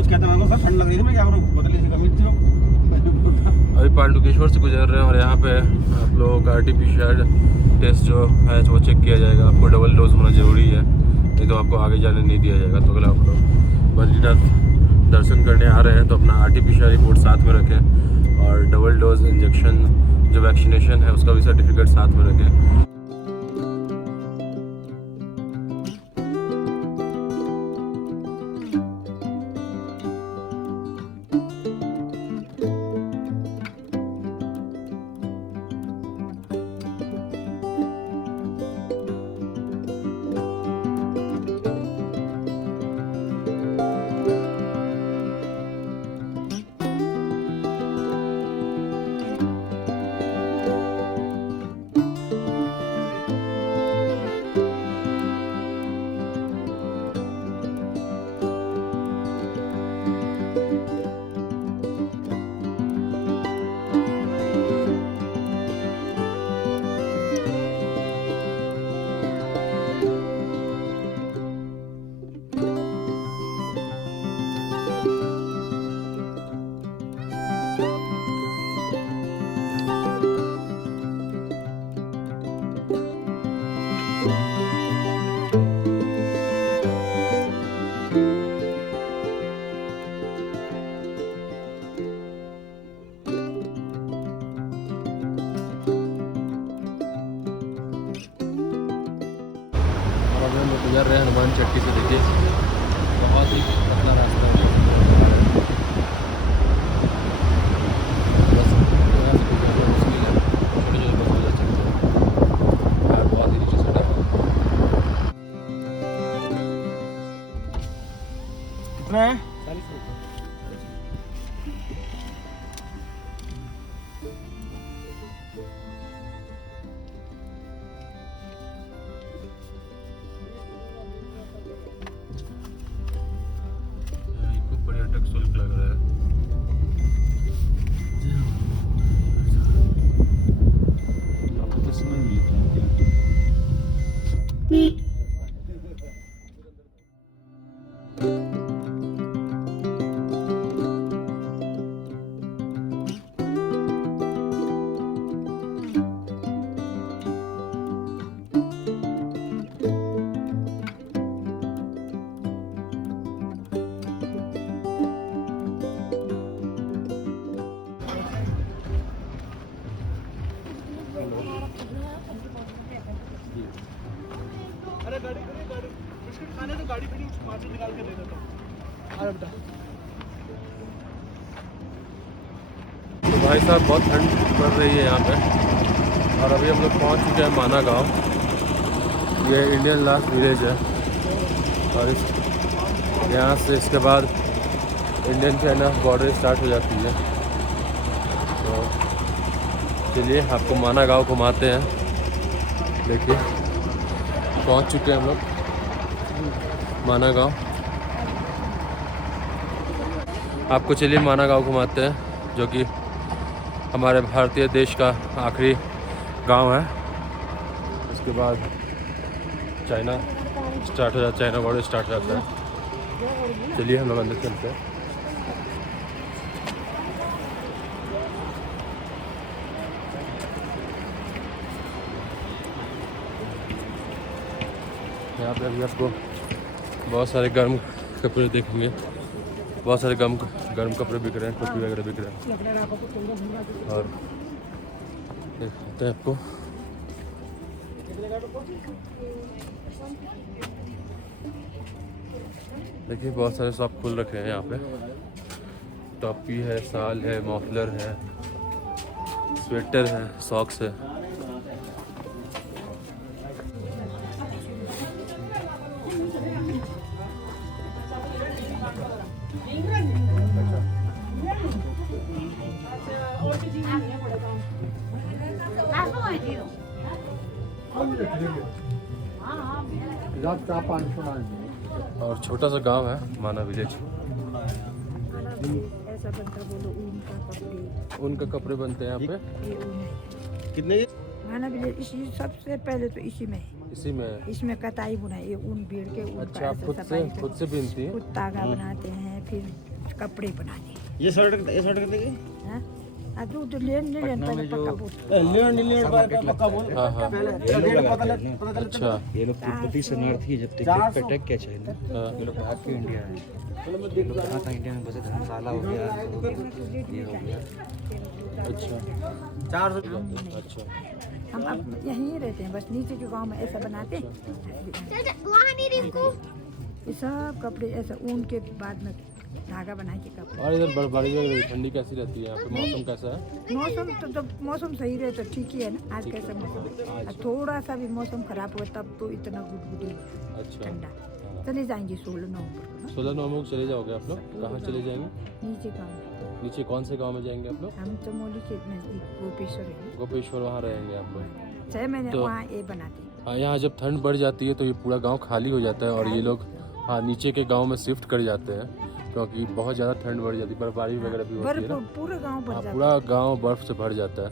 कुछ कहते हैं सर ठंड लग रही थी, मैं क्या करूँ, बदली सी कमीज थी। अभी पांडुकेश्वर से गुजर रहे हैं और यहाँ पे आप लोगों का RT-PCR टेस्ट जो है वो चेक किया जाएगा। आपको डबल डोज होना ज़रूरी है, नहीं तो आपको आगे जाने नहीं दिया जाएगा। तो अगर आप लोग बद्रीनाथ दर्शन करने आ रहे हैं तो अपना RT-PCR रिपोर्ट साथ में रखें और डबल डोज इंजेक्शन जो वैक्सीनेशन है उसका भी सर्टिफिकेट साथ में रखें। गुजर रहे हैं हनुमान चट्टी से। देखिए बहुत ही पतला रास्ता है, बस यहाँ से गुजरना मुश्किल है, छोटे छोटे बस गुजर सकते हैं और बहुत ही नीचे से डर। कितना है? 40 रुपये। पर्यटक शुल्क लग रहा है। अरे गाड़ी बिस्किट खाने तो गाड़ी खड़ी वहाँ से निकाल के दे देता हूँ। अरे बेटा तो भाई साहब बहुत ठंड पड़ रही है यहाँ पे और अभी हम लोग पहुँच चुके हैं माना गाँव। ये इंडियन लास्ट विलेज है और इस यहाँ से इसके बाद इंडियन चाइना बॉर्डर स्टार्ट हो जाती है। तो चलिए आपको माना गाँव घुमाते हैं। देखिए पहुँच चुके हैं हम लोग माना गाँव। आपको चलिए माना गाँव घुमाते हैं जो कि हमारे भारतीय देश का आखिरी गांव है। उसके बाद चाइना स्टार्ट हो जाता है, चाइना बॉर्डर स्टार्ट हो जाता है। चलिए हम लोग अंदर चलते हैं। यहाँ पे अभी आपको बहुत सारे गर्म कपड़े देखेंगे, बहुत सारे गर्म कपड़े बिक रहे हैं, टोपी वगैरह बिक रहे हैं। और देखते हैं आपको देखिए बहुत सारे शॉप खुल रखे हैं यहाँ पे। टोपी है, शाल है, मफलर है, स्वेटर है, सॉक्स है। और छोटा सा गांव है माना विलेज। ऐसा बनता बोलो ऊन का कपड़े। ऊन के कपड़े बनते हैं यहाँ पे। कितने? खाना भी इसी सबसे पहले तो इसी में है। इसी में है। इसमें कताई बुनाई, ये ऊन बीड़ के ऊन अच्छा, का आप ऐसे खुद से बीनती है? खुद धागा बनाते हैं, फिर कपड़े बनाते हैं। ये शर्ट करते हाँ? जो लेन पहले पक्का बोल। पक्का बोल। हाँ हाँ। अच्छा। ये लोग तिब्बती शरणार्थी जब तिब्बत पे अटैक किया चाइना, ये लोग भाग के इंडिया आए। ये लोग कहा था इंडिया में बसे, धर्मशाला हो गया, ये हो गया। अच्छा। 400। अच्छा। हम अब यहीं रहते हैं, बस नीचे के गांव में ऐसा बनाते हैं। ये सब कपड़े ऐसा ऊन के बाद में धागा बना के कपड़े। और इधर बर्फबारी वगैरह ठंडी कैसी रहती है यहाँ पे? मौसम कैसा है? मौसम तो जब मौसम सही रहे तो ठीक ही है ना। आज कैसा मौसम है? थोड़ा सा भी मौसम खराब हुआ तब तो इतना गुदगुदी अच्छा। ठंडा। चले जाएंगे 16 नवंबर को ना। 16 नवंबर को चले जाओगे आप लोग? कहाँ चले जाएंगे? नीचे गाँव में। नीचे कौन से गांव में जाएंगे आप लोग? हम चमोली के नजदीक गोपेश्वर है। गोपेश्वर, वहाँ रहेंगे आप लोग? 6 महीने तो- वहाँ ये बनाते हैं। हाँ, यहाँ जब ठंड बढ़ जाती है तो ये पूरा गांव खाली हो जाता है और ये लोग हाँ नीचे के गांव में शिफ्ट कर जाते हैं, क्योंकि बहुत ज़्यादा ठंड बढ़ जाती है, बर्फबारी वगैरह भी होती है ना। पूरा गाँव भर हाँ, जाता पूरा गांव बर्फ से भर जाता है।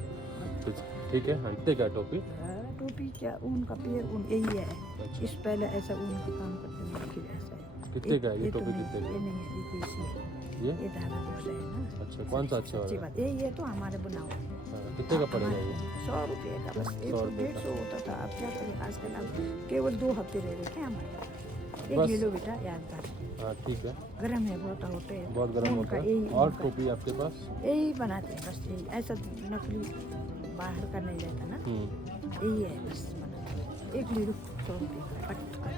तो ठीक है, हंसते क्या टोपी? है। टोपी क्या ऊन का पेड़ ऊन यही है। अच्छा। इस पहले ऐसा ऊन का काम करते हैं, फिर ऐसा है। कितने का है ये तो टोपी? नहीं, कितने का? ये नहीं है, ये देसी है। ये ये धागा दूसरा है ना। अच्छा, कौन सा अच्छा अच्छी वाला? बात ये तो हमारे बनाओ। हाँ, कितने का पड़ेगा ये? 100 रुपये का बस। 100 रुपये का। 150 होता था, अब क्या करें आजकल। अब केवल 2 हफ्ते रह रहे थे हमारे। एक बस। ले लो बेटा, यादगार। हाँ ठीक है, गर्म है बहुत होते हैं, बहुत गर्म ऊन होता का है। यही और ऊन का। टोपी आपके पास? यही बनाते हैं बस, यही ऐसा नकली बाहर का नहीं रहता ना। यही है बस बनाते हैं। एक ले लो 100 रुपये का, पट का।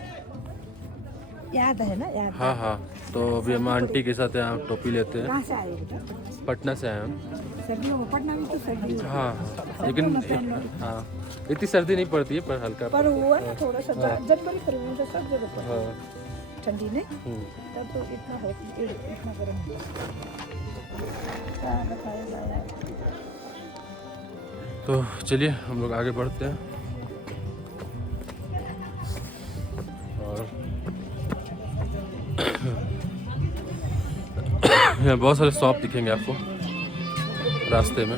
याद है ना? याद हाँ हाँ। तो अभी हम आंटी के साथ यहाँ टोपी लेते हैं। कहाँ से आए हो बेटा? पटना से आए हम। सर्दियों में पटना में तो सर्दी होती है। हाँ लेकिन हाँ इतनी सर्दी नहीं पड़ती है, पर हल्का। पर हुआ ना थोड़ा सा जनवरी फरवरी में सब जगह पर हाँ। ठंडी नहीं, तब तो इतना है, इतना गर्म है। क्या बताया जाए। तो चलिए हम लोग आगे बढ़ते हैं और यहाँ बहुत सारे शॉप दिखेंगे आपको रास्ते में।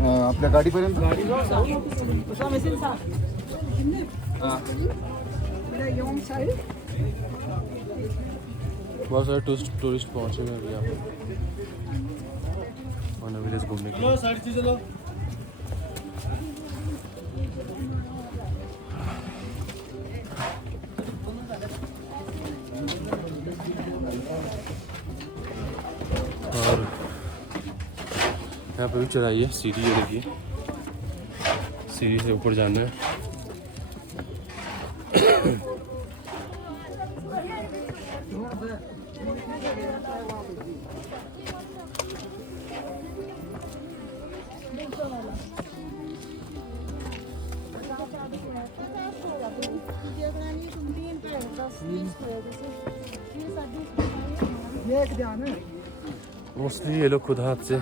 आपल्या गाडीपर्यंत बहुत सारे टूरिस्ट पहुँचे हुए हैं अभी यहाँ पे माना विलेज घूमने के लिए। सारी चीजें लो। और यहाँ पे भी चढ़ाई है, सीढ़ी है, देखिए सीढ़ी से ऊपर जाना है। मोस्टली ये लोग खुद हाथ से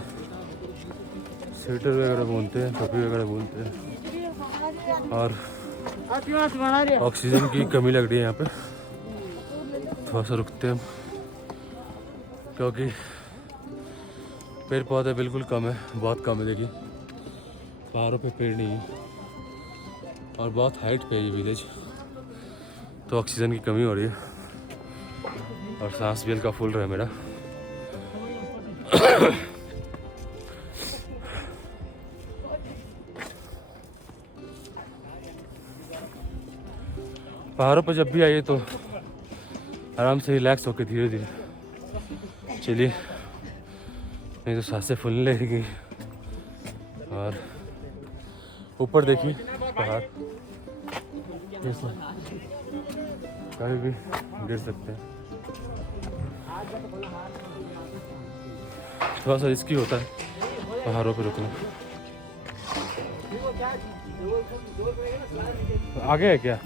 स्वेटर वगैरह बुनते हैं, टोपी वगैरह बुनते हैं। और ऑक्सीजन की कमी लग रही है यहाँ पे, थोड़ा सा रुकते हैं हम, क्योंकि पेड़ पौधे बिल्कुल कम है, बहुत कम है। देखिए पहाड़ों पे पेड़ नहीं है और बहुत हाइट पे है ये विलेज, तो ऑक्सीजन की कमी हो रही है और सांस भी हल्का फूल रहा है मेरा। पहाड़ों पर जब भी आइए तो आराम से रिलैक्स होकर धीरे धीरे चलिए, नहीं तो सांसें फूलने लगेगी। और ऊपर देखिए पहाड़, कैसा कभी भी गिर सकते हैं। थोड़ा सा रिस्की होता है पहाड़ों पर रुकना। आगे है क्या?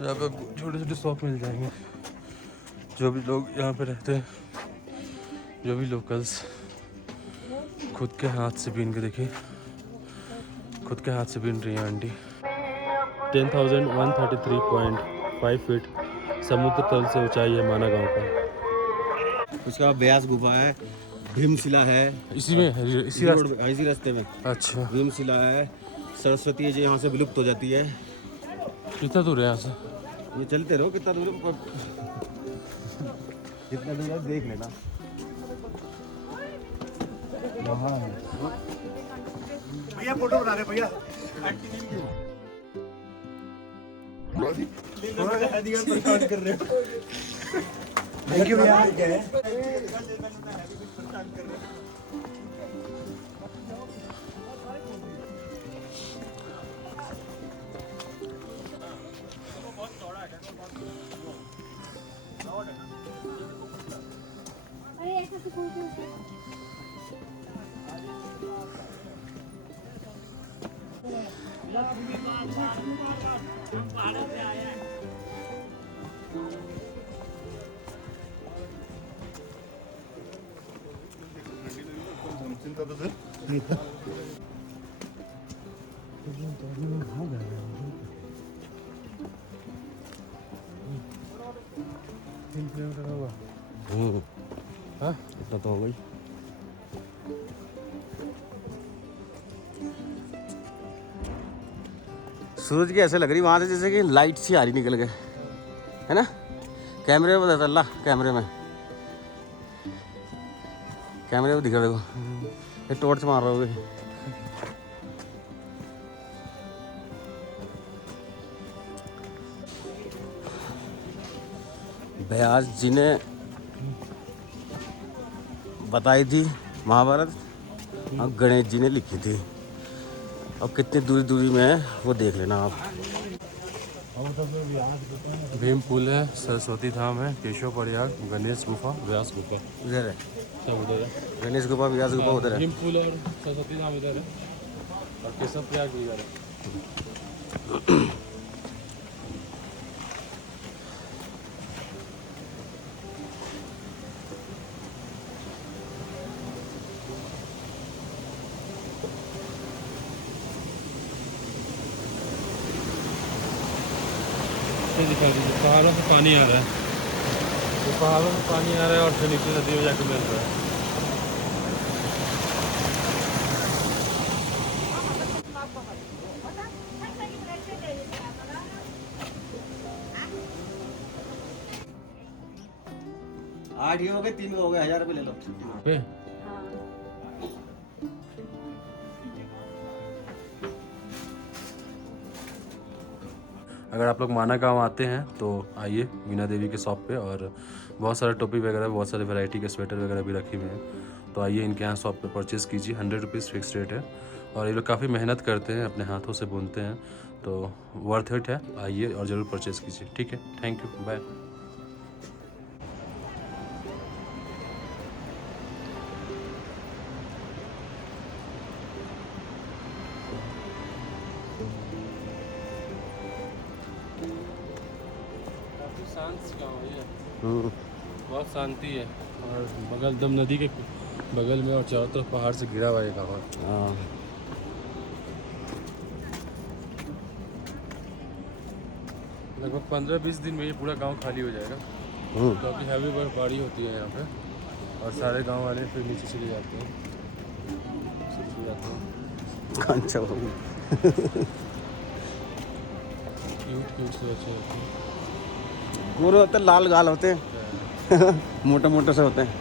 यहाँ पे छोटे छोटे शॉप मिल जाएंगे। जो भी लोग यहाँ पे रहते हैं, जो भी लोकल्स, खुद के हाथ से बीन के देखिए, खुद के हाथ से बीन रही है आंटी। 10,133.5 फीट समुद्र तल से ऊंचाई है माना गांव का। उसके बाद ब्यास गुफा है, भीमशिला है, इसी में है, इसी रास्ते। इसी रास्ते में अच्छा, भीमशिला है, सरस्वती है जो यहाँ से विलुप्त हो जाती है। कितना दूर है यहाँ से? ये चलते रहो, कितना दूर है, कितना दूर है देख लेना। वहाँ है भैया, फोटो बना रहे भैया। कर रहे हो। थैंक यू भैया। हाँ, इतना तो हो गई। सूरज की ऐसे लग रही वहाँ से जैसे कि लाइट सी आ रही निकल के, है ना? कैमरे में पता चल, कैमरे में दिख रहा, देखो ये टॉर्च मार रहा होगे। व्यास जी ने बताई थी महाभारत और गणेश जी ने लिखी थी। अब कितनी दूरी दूरी में है वो देख लेना आप। भीम पुल है, सरस्वती धाम है, केशव प्रयाग, गणेश गुफा, व्यास गुफा, इधर है सब उधर है। गणेश गुफा, व्यास गुफा उधर है। भीम पुल और सरस्वती धाम इधर है और केशव प्रयाग भी इधर है। दिखा दीजिए, पहाड़ों से पानी आ रहा है, तो पहाड़ों से पानी आ रहा है और फिर नीचे नदी में जाकर मिल रहा है। आठ ही हो गए, 3 हो गए, 1000 रुपये ले लो। पे अगर आप लोग माना गांव आते हैं तो आइए मीना देवी के शॉप पे, और बहुत सारे टोपी वगैरह, बहुत सारे वैरायटी के स्वेटर वगैरह भी रखे हुए हैं। तो आइए इनके यहाँ शॉप पे परचेज़ कीजिए। 100 रुपीज़ फिक्स रेट है और ये लोग काफ़ी मेहनत करते हैं, अपने हाथों से बुनते हैं, तो वर्थ इट है। आइए और ज़रूर परचेज़ कीजिए। ठीक है, थैंक यू, बाय। शांत गाँव है ये, बहुत शांति है, और बगल दम नदी के बगल में और चारों तरफ पहाड़ से घिरा हुआ ये गाँव है। हाँ, लगभग 15-20 दिन में ये पूरा गांव खाली हो जाएगा, क्योंकि हैवी बर्फबारी होती है यहाँ पे, और सारे गांव वाले फिर नीचे चले जाते हैं, अच्छा क्यूट से अच्छे होते हैं। गोरे होते हैं, लाल गाल होते हैं, मोटे मोटे से होते हैं।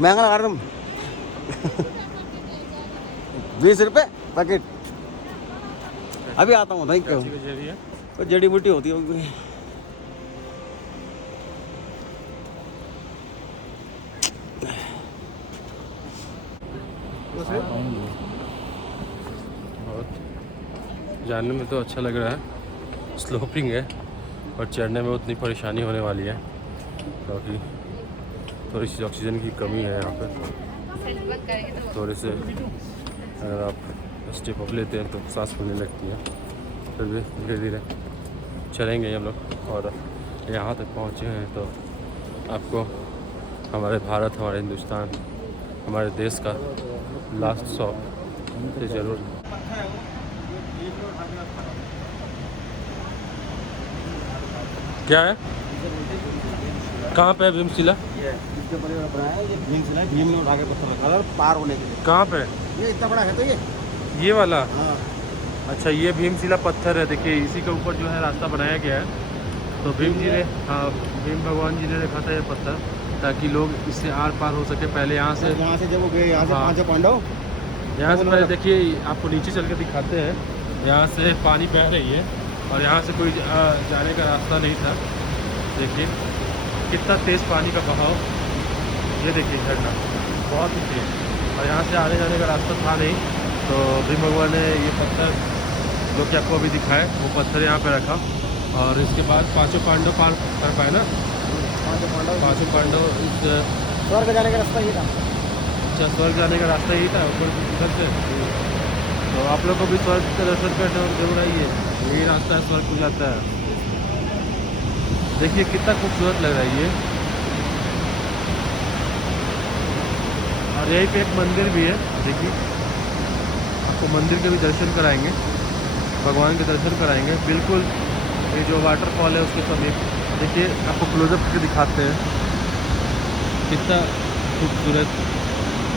महंगा लगा रहे तुम। 20 रुपये पैकेट। अभी आता हूँ, थैंक यू। कोई जड़ी बूटी होती होगी। जाने में तो अच्छा लग रहा है, स्लोपिंग है और चढ़ने में उतनी परेशानी होने वाली है क्योंकि थोड़ी सी ऑक्सीजन की कमी है यहाँ पर। थोड़े से अगर आप स्टेप अप लेते हैं तो सांस फूलने लगती है, फिर भी धीरे धीरे चलेंगे हम लोग। और यहाँ तक पहुँचे हैं तो आपको हमारे भारत, हमारे हिंदुस्तान, हमारे देश का लास्ट स्टॉप से ज़रूर। क्या है, कहाँ पे है भीमशिला? ये इसके ऊपर बनाया है, ये भीमशिला है, भीम ने उठा के पत्थर रखा है पार होने के लिए। कहाँ पे? ये इतना बड़ा है तो ये वाला? हाँ। अच्छा, ये भीमशिला पत्थर है, देखिए इसी के ऊपर जो है रास्ता बनाया गया है। तो भीम जी ने, हाँ, भीम भगवान जी ने रखा था ये पत्थर ताकि लोग इससे आर पार हो सके। पहले यहाँ से जब वो गए यहाँ से हाँ। 5 पांडव, यहाँ से पहले देखिए, आपको नीचे चल के दिखाते हैं। यहाँ से पानी बह रही है और यहाँ से कोई जाने का रास्ता नहीं था। देखिए कितना तेज़ पानी का बहाव, ये देखिए झरना बहुत ही तेज़, और यहाँ से आने जाने का रास्ता था नहीं। तो भीम भगवान ने ये पत्थर जो कि आपको अभी दिखाए वो पत्थर यहाँ पे रखा और इसके बाद 5 पांडव पार कर पाए ना। 5 पांडव इस स्वर्ग जाने का रास्ता ये था। अच्छा, स्वर्ग जाने का रास्ता यही था ऊपर उधर से। तो आप लोग को भी स्वर्ग का दर्शन करने जरूर आइए, यही रास्ता है, स्वर्ग को जाता है। देखिए कितना खूबसूरत लग रहा है ये। और यहीं पे एक मंदिर भी है, देखिए आपको मंदिर के भी दर्शन कराएंगे, भगवान के दर्शन कराएंगे। बिल्कुल ये जो वाटरफॉल है उसके समीप, देखिए आपको क्लोजअप करके दिखाते हैं कितना खूबसूरत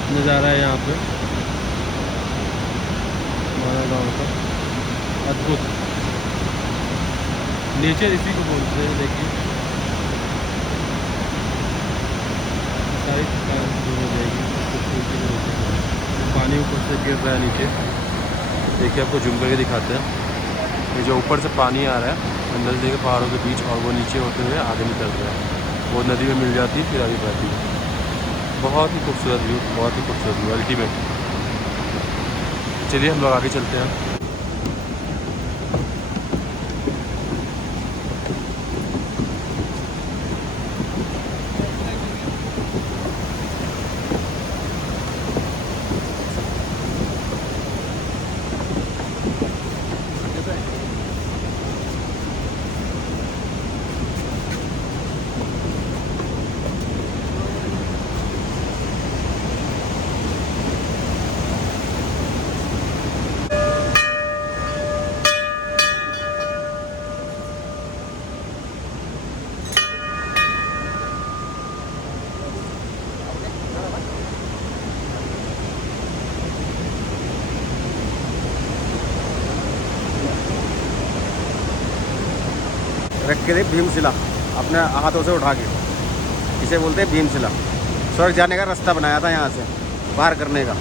नज़ारा है यहाँ पे हमारा गाँव का। अद्भुत नेचर इसी को बोलते हैं। देखिए सारी थकान दूर हो जाएगी खूबसूरती की वजह से। पानी ऊपर से गिर रहा है नीचे, देखिए आपको जूम करके दिखाते हैं। ये जो ऊपर से पानी आ रहा है अंदर से देखिए पहाड़ों के बीच, और वो नीचे होते हुए आगे निकल रहा है, वो नदी में मिल जाती है फिर आगे बहती है। बहुत ही खूबसूरत व्यू, बहुत ही खूबसूरत व्यू, अल्टीमेट। चलिए हम लोग आगे चलते हैं। रख के थे भीमशिला अपने हाथों से उठा के, इसे बोलते हैं भीमशिला। स्वर्ग जाने का रास्ता बनाया था यहाँ से पार करने का।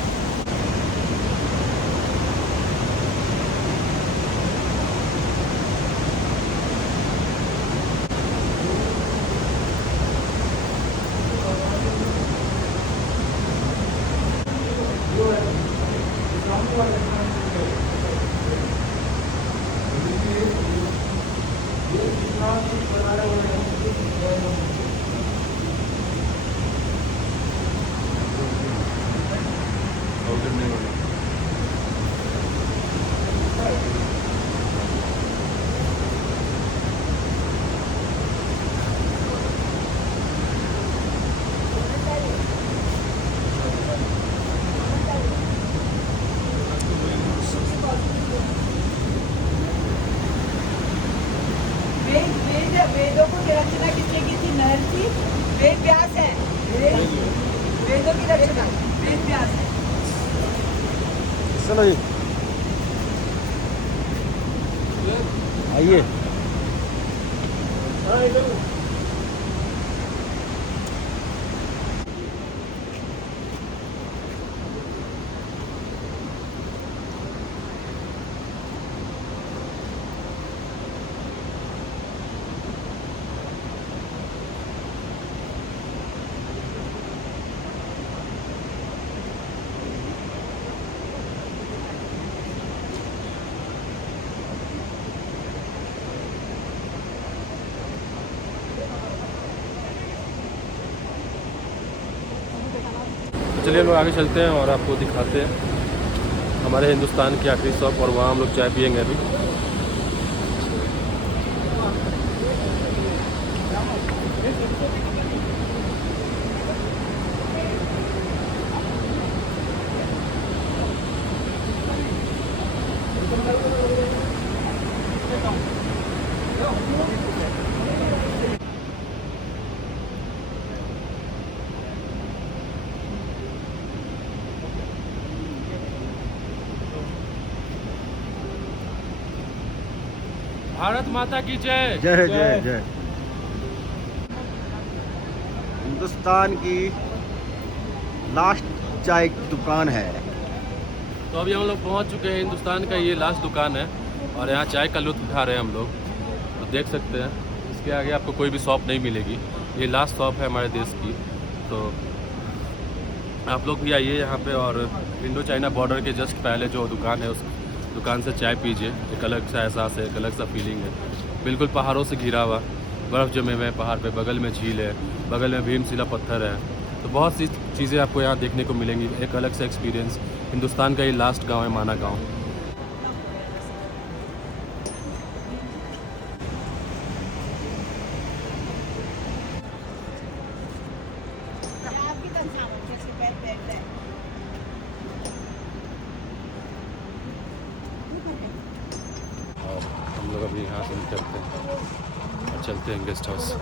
वेदों को रचना किसने की थी? नहर की। वेद व्यास है, वेदों की रचना वेद व्यास है। चलो जी आइए। चलिए हम लोग आगे चलते हैं और आपको दिखाते हैं हमारे हिंदुस्तान की आखिरी शॉप, और वहाँ हम लोग चाय पियेंगे अभी। भारत माता की जय। जय जय जय। हिंदुस्तान की लास्ट चाय की दुकान है। तो अभी हम लोग पहुंच चुके हैं, हिंदुस्तान का ये लास्ट दुकान है और यहाँ चाय का लुत्फ उठा रहे हैं हम लोग। तो देख सकते हैं इसके आगे आपको कोई भी शॉप नहीं मिलेगी, ये लास्ट शॉप है हमारे देश की। तो आप लोग भी आइए यहाँ पे और इंडो चाइना बॉर्डर के जस्ट पहले जो दुकान है उस दुकान से चाय पीजिए। एक अलग सा एहसास है, एक अलग सा फीलिंग है। बिल्कुल पहाड़ों से घिरा हुआ, बर्फ़ जमे हुए हैं पहाड़ पे, बगल में झील है, बगल में भीमशिला पत्थर है। तो बहुत सी चीज़ें आपको यहाँ देखने को मिलेंगी, एक अलग सा एक्सपीरियंस। हिंदुस्तान का ये लास्ट गांव है माना गांव। और हम लोग अभी यहाँ से निकलते हैं और चलते हैं गेस्ट हाउस।